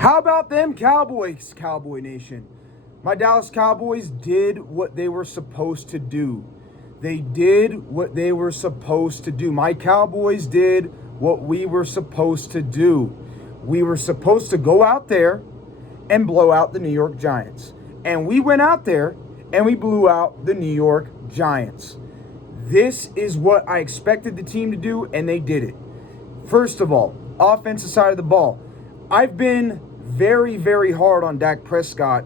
How about them Cowboys, Cowboy Nation? My Dallas Cowboys did what they were supposed to do. They did what they were supposed to do. My Cowboys did what we were supposed to do. We were supposed to go out there and blow out the New York Giants. And we went out there and we blew out the New York Giants. This is what I expected the team to do, and they did it. First of all, offensive side of the ball. I've been very, very hard on Dak Prescott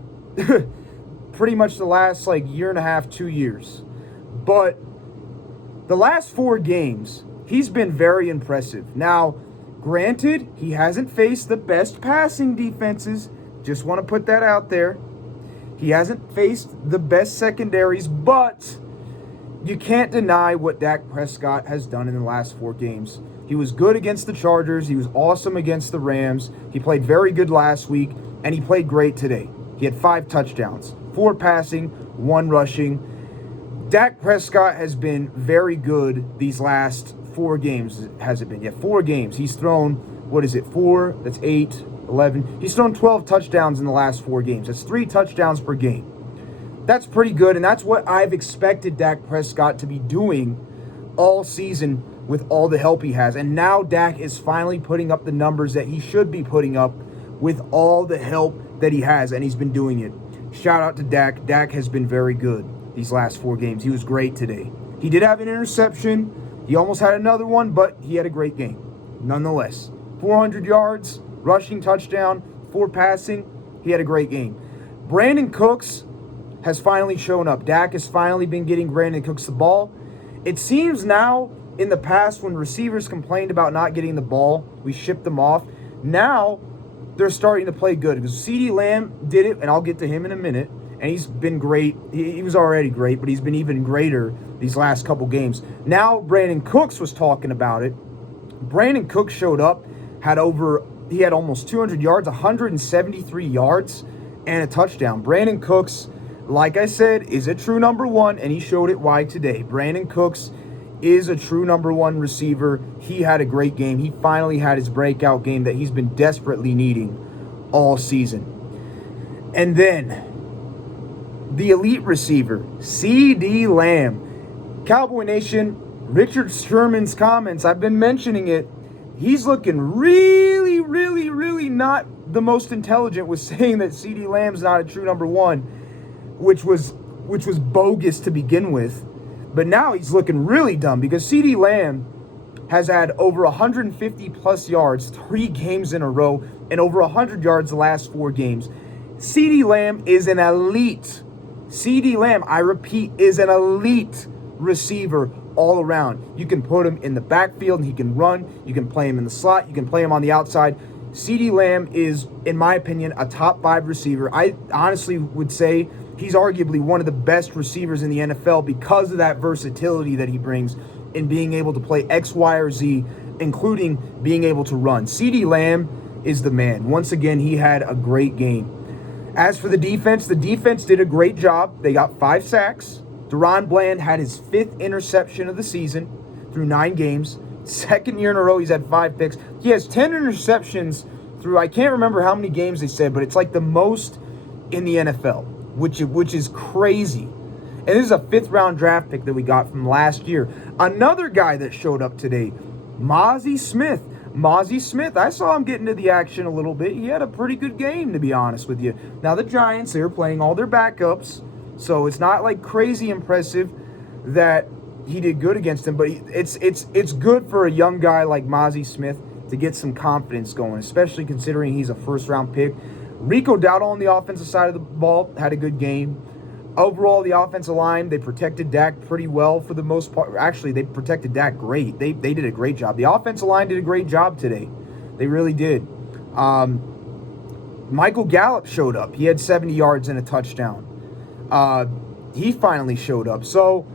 pretty much the last year and a half, 2 years. But the last 4 games, he's been very impressive. Now, granted, he hasn't faced the best passing defenses. Just want to put that out there. He hasn't faced the best secondaries, but you can't deny what Dak Prescott has done in the last 4 games. He was good against the Chargers. He was awesome against the Rams. He played very good last week, and he played great today. He had 5 touchdowns, 4 passing, 1 rushing. Dak Prescott has been very good these last 4 games, has it been? Yeah, 4 games. He's thrown, 4? That's 8, 11. He's thrown 12 touchdowns in the last 4 games. That's 3 touchdowns per game. That's pretty good, and that's what I've expected Dak Prescott to be doing all season with all the help he has. And now Dak is finally putting up the numbers that he should be putting up with all the help that he has, and he's been doing it. Shout out to Dak. Dak has been very good these last 4 games. He was great today. He did have an interception. He almost had another one, but he had a great game nonetheless. 400 yards, rushing touchdown, 4 passing. He had a great game. Brandon Cooks has finally shown up. Dak has finally been getting Brandon Cooks the ball. It seems now, in the past, when receivers complained about not getting the ball, we shipped them off. Now, they're starting to play good. Because CeeDee Lamb did it, and I'll get to him in a minute. And he's been great. He was already great, but he's been even greater these last couple games. Now, Brandon Cooks was talking about it. Brandon Cooks showed up, he had almost 200 yards, 173 yards, and a touchdown. Brandon Cooks, like I said, is a true number 1, and he showed it why today. Brandon Cooks is a true number 1 receiver. He had a great game. He finally had his breakout game that he's been desperately needing all season. And then, the elite receiver, CeeDee Lamb. Cowboy Nation, Richard Sherman's comments, I've been mentioning it. He's looking really, really, really not the most intelligent with saying that CeeDee Lamb's not a true number 1, which was bogus to begin with. But now he's looking really dumb because CeeDee Lamb has had over 150 plus yards 3 games in a row and over 100 yards the last 4 games. CeeDee Lamb is an elite. CeeDee Lamb, I repeat, is an elite receiver all around. You can put him in the backfield and he can run. You can play him in the slot. You can play him on the outside. CeeDee Lamb is, in my opinion, a top 5 receiver. I honestly would say he's arguably one of the best receivers in the NFL because of that versatility that he brings in being able to play X, Y, or Z, including being able to run. CeeDee Lamb is the man. Once again, he had a great game. As for the defense did a great job. They got 5 sacks. Deron Bland had his 5th interception of the season through 9 games. 2nd year in a row he's had 5 picks. He has 10 interceptions through, I can't remember how many games they said, but it's like the most in the NFL, which is crazy. And this is a 5th round draft pick that we got from last year. Another guy that showed up today, Mozzie Smith. Mozzie Smith, I saw him get into the action a little bit. He had a pretty good game, to be honest with you. Now, the Giants, they're playing all their backups, so it's not like crazy impressive that he did good against him, but it's good for a young guy like Mozzie Smith to get some confidence going, especially considering he's a first-round pick. Rico Dowdle on the offensive side of the ball had a good game. Overall, the offensive line, they protected Dak pretty well for the most part. Actually, they protected Dak great. They did a great job. The offensive line did a great job today. They really did. Michael Gallup showed up. He had 70 yards and a touchdown. He finally showed up. So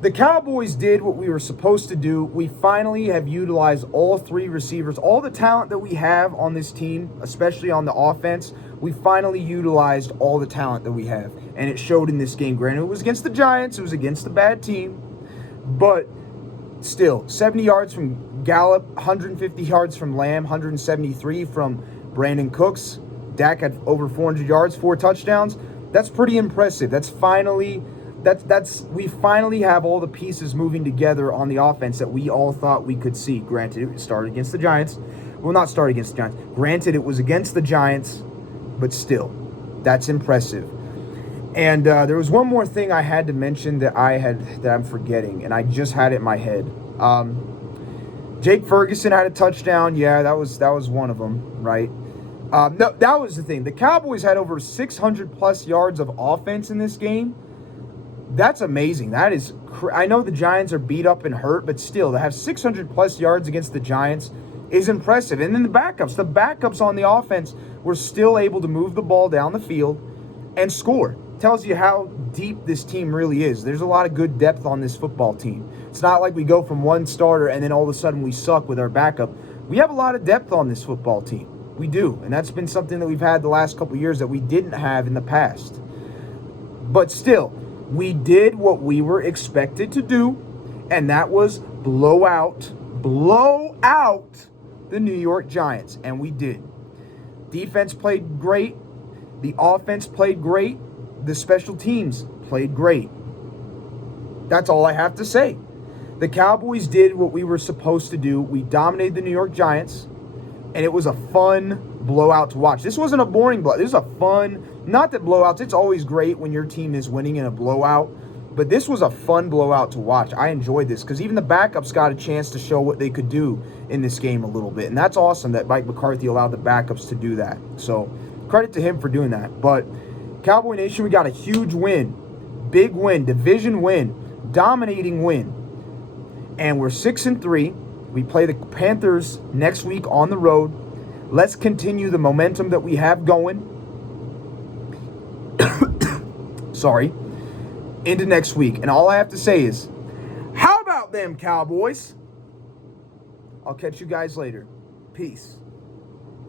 the Cowboys did what we were supposed to do. We finally have utilized all 3 receivers. All the talent that we have on this team, especially on the offense, we finally utilized all the talent that we have. And it showed in this game. Granted, it was against the Giants. It was against a bad team. But still, 70 yards from Gallup, 150 yards from Lamb, 173 from Brandon Cooks, Dak had over 400 yards, 4 touchdowns. That's pretty impressive. We finally have all the pieces moving together on the offense that we all thought we could see. Granted, it started against the Giants. Well, not started against the Giants. Granted, it was against the Giants, but still, that's impressive. And there was one more thing I had to mention that I'm forgetting, and I just had it in my head. Jake Ferguson had a touchdown. Yeah, that was one of them, right? No, that was the thing. The Cowboys had over 600 plus yards of offense in this game. That's amazing. That is, I know the Giants are beat up and hurt, but still, to have 600 plus yards against the Giants is impressive. And then the backups on the offense were still able to move the ball down the field and score. Tells you how deep this team really is. There's a lot of good depth on this football team. It's not like we go from one starter and then all of a sudden we suck with our backup. We have a lot of depth on this football team. We do. And that's been something that we've had the last couple of years that we didn't have in the past. But still, we did what we were expected to do, and that was blow out the New York Giants. And we did. Defense played great. The offense played great. The special teams played great. That's all I have to say. The Cowboys did what we were supposed to do. We dominated the New York Giants, and it was a fun blowout to watch. This wasn't a boring blowout. This was a fun, not that blowouts, it's always great when your team is winning in a blowout, but this was a fun blowout to watch. I enjoyed this because even the backups got a chance to show what they could do in this game a little bit, and that's awesome that Mike McCarthy allowed the backups to do that. So credit to him for doing that. But Cowboy Nation, we got a huge win, big win, division win, dominating win, and we're 6-3. We play the Panthers next week on the road. Let's continue the momentum that we have going. Sorry. Into next week. And all I have to say is, how about them Cowboys? I'll catch you guys later. Peace.